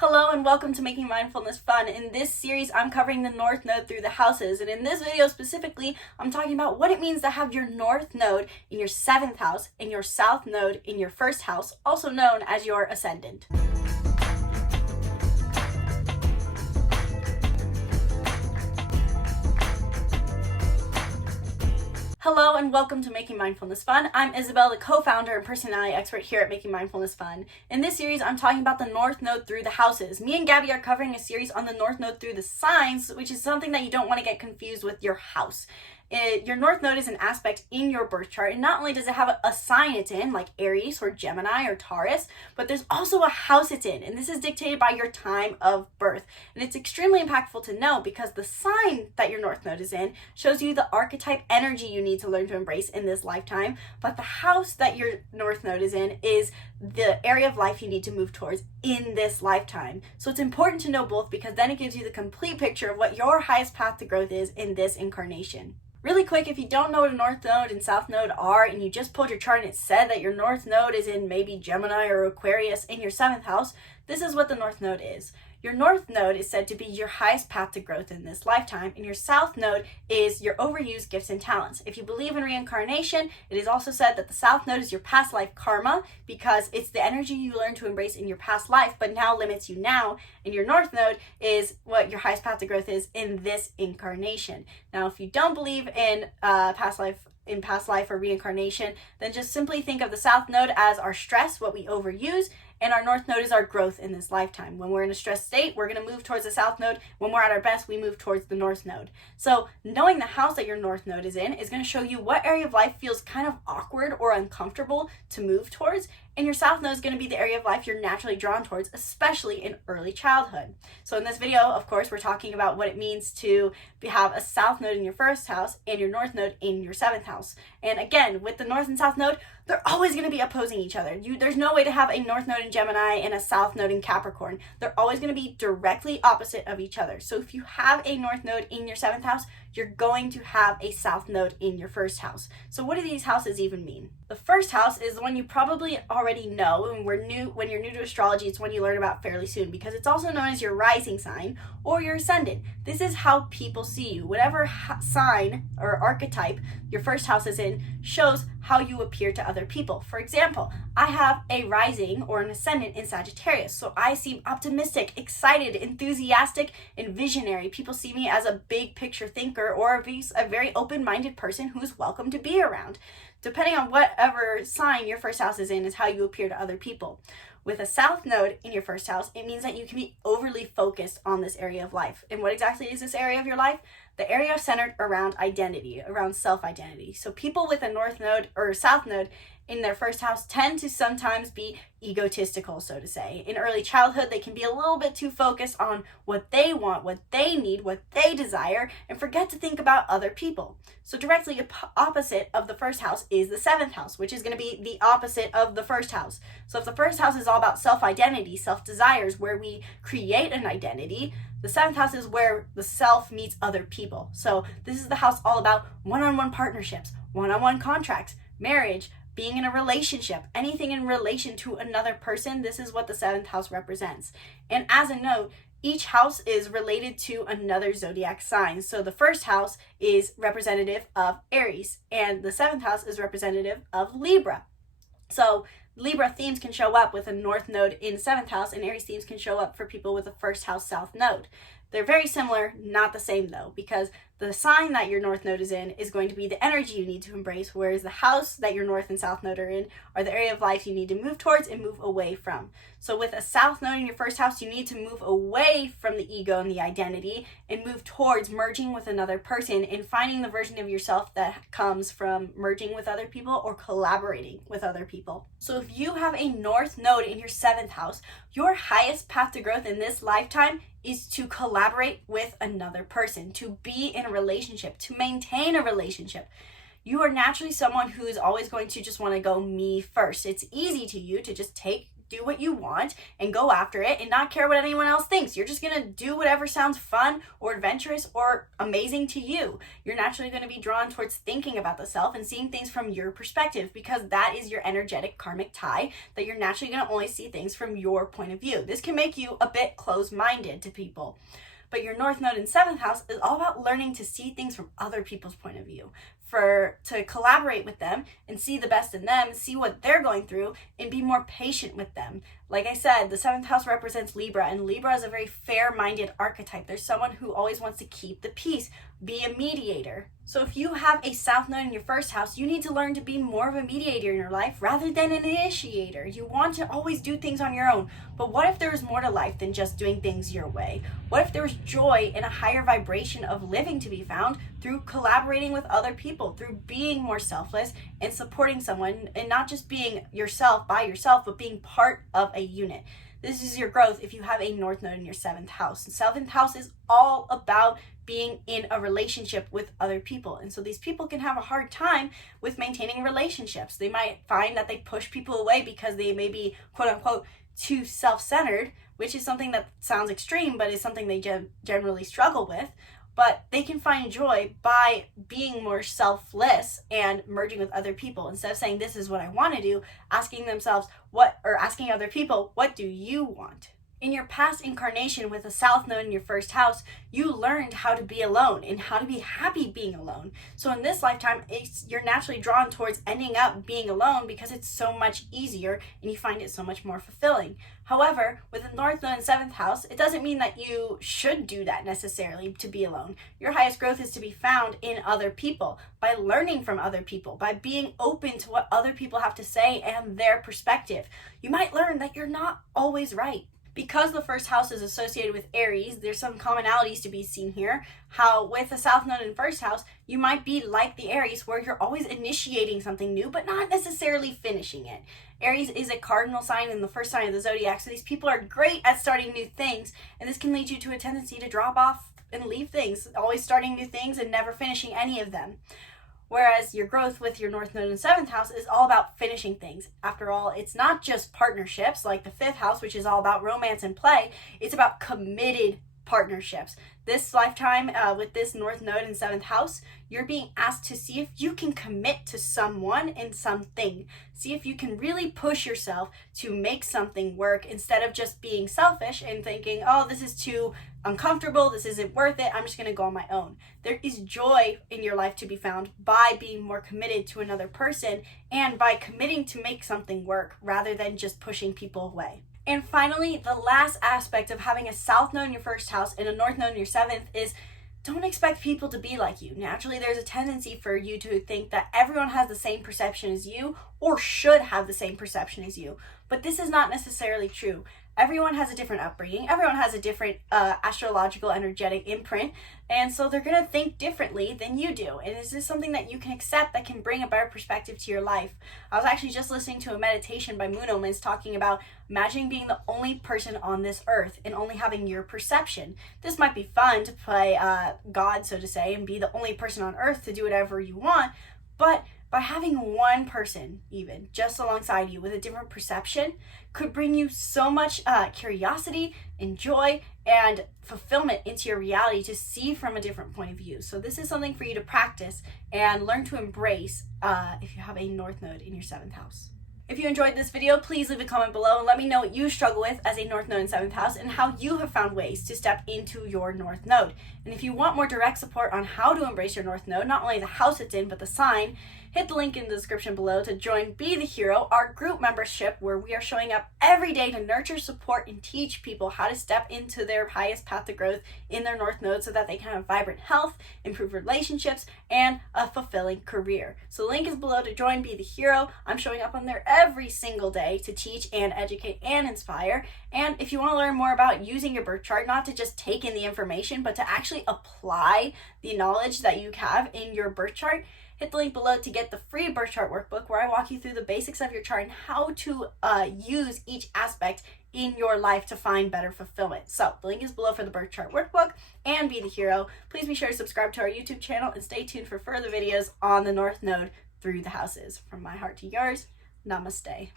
Hello and welcome to Making Mindfulness Fun. In this series, I'm covering the North Node through the houses. And in this video specifically, I'm talking about what it means to have your North Node in your 7th house and your South Node in your 1st house, also known as your Ascendant. Hello and welcome to Making Mindfulness Fun. I'm Isabelle, the co-founder and personality expert here at Making Mindfulness Fun. In this series, I'm talking about the North Node through the houses. Me and Gabby are covering a series on the North Node through the signs, which is something that you don't want to get confused with your house. Your North Node is an aspect in your birth chart, and not only does it have a sign it's in, like Aries or Gemini or Taurus, but there's also a house it's in, and this is dictated by your time of birth. And it's extremely impactful to know because the sign that your North Node is in shows you the archetype energy you need to learn to embrace in this lifetime, but the house that your North Node is in is the area of life you need to move towards in this lifetime. So it's important to know both because then it gives you the complete picture of what your highest path to growth is in this incarnation. Really quick, if you don't know what a North Node and South Node are, and you just pulled your chart and it said that your North Node is in maybe Gemini or Aquarius in your 7th house, this is what the North Node is. Your North Node is said to be your highest path to growth in this lifetime, and your South Node is your overused gifts and talents. If you believe in reincarnation, it is also said that the South Node is your past life karma because it's the energy you learn to embrace in your past life, but now limits you now, and your North Node is what your highest path to growth is in this incarnation. Now, if you don't believe in past life or reincarnation, then just simply think of the South Node as our stress, what we overuse, and our North Node is our growth in this lifetime. When we're in a stressed state, we're going to move towards the South Node. When we're at our best, we move towards the North Node. So knowing the house that your North Node is in is going to show you what area of life feels kind of awkward or uncomfortable to move towards. And your South Node is going to be the area of life you're naturally drawn towards, especially in early childhood. So in this video, of course, we're talking about what it means to have a South Node in your 1st house and your North Node in your 7th house. And again, with the North and South Node, they're always going to be opposing each other. There's no way to have a North Node in Gemini and a South Node in Capricorn. They're always going to be directly opposite of each other. So if you have a North Node in your 7th house, you're going to have a South Node in your 1st house. So what do these houses even mean? The 1st house is the one you probably already know, and when you're new to astrology, it's one you learn about fairly soon because it's also known as your rising sign or your ascendant. This is how people see you. Whatever sign or archetype your 1st house is in shows how you appear to other people. For example, I have a rising or an ascendant in Sagittarius, so I seem optimistic, excited, enthusiastic, and visionary. People see me as a big picture thinker or a very open-minded person who's welcome to be around. Depending on whatever sign your 1st house is in is how you appear to other people. With a South Node in your 1st house, it means that you can be overly focused on this area of life. And what exactly is this area of your life? The area centered around identity, around self-identity. So people with a North Node or South Node in their 1st house tend to sometimes be egotistical, so to say. In early childhood, they can be a little bit too focused on what they want, what they need, what they desire, and forget to think about other people. So directly opposite of the 1st house is the 7th house, which is going to be the opposite of the 1st house. So if the 1st house is all about self-identity, self-desires, where we create an identity, the 7th house is where the self meets other people. So this is the house all about one-on-one partnerships, one-on-one contracts, marriage, being in a relationship, anything in relation to another person. This is what the 7th house represents. And as a note, each house is related to another zodiac sign. So the 1st house is representative of Aries, and the 7th house is representative of Libra. So Libra themes can show up with a North Node in 7th house, and Aries themes can show up for people with a 1st house South Node. They're very similar, not the same though, because the sign that your North Node is in is going to be the energy you need to embrace, whereas the house that your North and South Node are in are the area of life you need to move towards and move away from. So with a South Node in your 1st house, you need to move away from the ego and the identity and move towards merging with another person and finding the version of yourself that comes from merging with other people or collaborating with other people. So if you have a North Node in your 7th house, your highest path to growth in this lifetime is to collaborate with another person, to be in a relationship, to maintain a relationship. You are naturally someone who is always going to just want to go me first. It's easy to you to just take do what you want and go after it and not care what anyone else thinks. You're just going to do whatever sounds fun or adventurous or amazing to you. You're naturally going to be drawn towards thinking about the self and seeing things from your perspective, because that is your energetic karmic tie, that you're naturally going to only see things from your point of view. This can make you a bit closed-minded to people. But your North Node in 7th house is all about learning to see things from other people's point of view, to collaborate with them and see the best in them, see what they're going through, and be more patient with them. Like I said, the 7th house represents Libra, and Libra is a very fair-minded archetype. There's someone who always wants to keep the peace, be a mediator. So if you have a South Node in your 1st house, you need to learn to be more of a mediator in your life rather than an initiator. You want to always do things on your own. But what if there was more to life than just doing things your way? What if there was joy and a higher vibration of living to be found through collaborating with other people, through being more selfless and supporting someone, and not just being yourself by yourself, but being part of a unit? This is your growth if you have a North Node in your 7th house. And 7th house is all about being in a relationship with other people. And so these people can have a hard time with maintaining relationships. They might find that they push people away because they may be, quote unquote, too self-centered, which is something that sounds extreme, but is something they generally struggle with. But they can find joy by being more selfless and merging with other people. Instead of saying, this is what I want to do, asking themselves asking other people, what do you want? In your past incarnation with a South Node in your 1st house, you learned how to be alone and how to be happy being alone. So in this lifetime, you're naturally drawn towards ending up being alone because it's so much easier and you find it so much more fulfilling. However, with a North Node in 7th house, it doesn't mean that you should do that necessarily to be alone. Your highest growth is to be found in other people, by learning from other people, by being open to what other people have to say and their perspective. You might learn that you're not always right. Because the 1st house is associated with Aries, there's some commonalities to be seen here. How with a South Node in 1st house, you might be like the Aries, where you're always initiating something new, but not necessarily finishing it. Aries is a cardinal sign in the 1st sign of the zodiac, so these people are great at starting new things, and this can lead you to a tendency to drop off and leave things, always starting new things and never finishing any of them. Whereas your growth with your North Node in 7th house is all about finishing things. After all, it's not just partnerships like the 5th house, which is all about romance and play. It's about committed partnerships. This lifetime, with this North Node in 7th house, you're being asked to see if you can commit to someone and something. See if you can really push yourself to make something work instead of just being selfish and thinking, oh, this is too uncomfortable, this isn't worth it, I'm just going to go on my own. There is joy in your life to be found by being more committed to another person and by committing to make something work rather than just pushing people away. And finally, the last aspect of having a South Node in your 1st house and a North Node in your 7th is don't expect people to be like you. Naturally, there's a tendency for you to think that everyone has the same perception as you or should have the same perception as you. But this is not necessarily true. Everyone has a different upbringing. Everyone has a different astrological energetic imprint. And so they're going to think differently than you do. And is this something that you can accept that can bring a better perspective to your life? I was actually just listening to a meditation by Moon Omens talking about imagining being the only person on this earth and only having your perception. This might be fun to play God, so to say, and be the only person on earth to do whatever you want. But by having one person even just alongside you with a different perception could bring you so much curiosity and joy and fulfillment into your reality to see from a different point of view. So this is something for you to practice and learn to embrace if you have a North Node in your 7th house. If you enjoyed this video, please leave a comment below and let me know what you struggle with as a North Node in 7th house and how you have found ways to step into your North Node. And if you want more direct support on how to embrace your North Node, not only the house it's in, but the sign, hit the link in the description below to join Be the Hero, our group membership where we are showing up every day to nurture, support, and teach people how to step into their highest path to growth in their North Node so that they can have vibrant health, improve relationships, and a fulfilling career. So the link is below to join Be the Hero. I'm showing up on there every single day to teach and educate and inspire. And if you want to learn more about using your birth chart, not to just take in the information, but to actually apply the knowledge that you have in your birth chart, hit the link below to get the free birth chart workbook where I walk you through the basics of your chart and how to use each aspect in your life to find better fulfillment. So the link is below for the birth chart workbook and Be the Hero. Please be sure to subscribe to our YouTube channel and stay tuned for further videos on the North Node through the houses. From my heart to yours, namaste.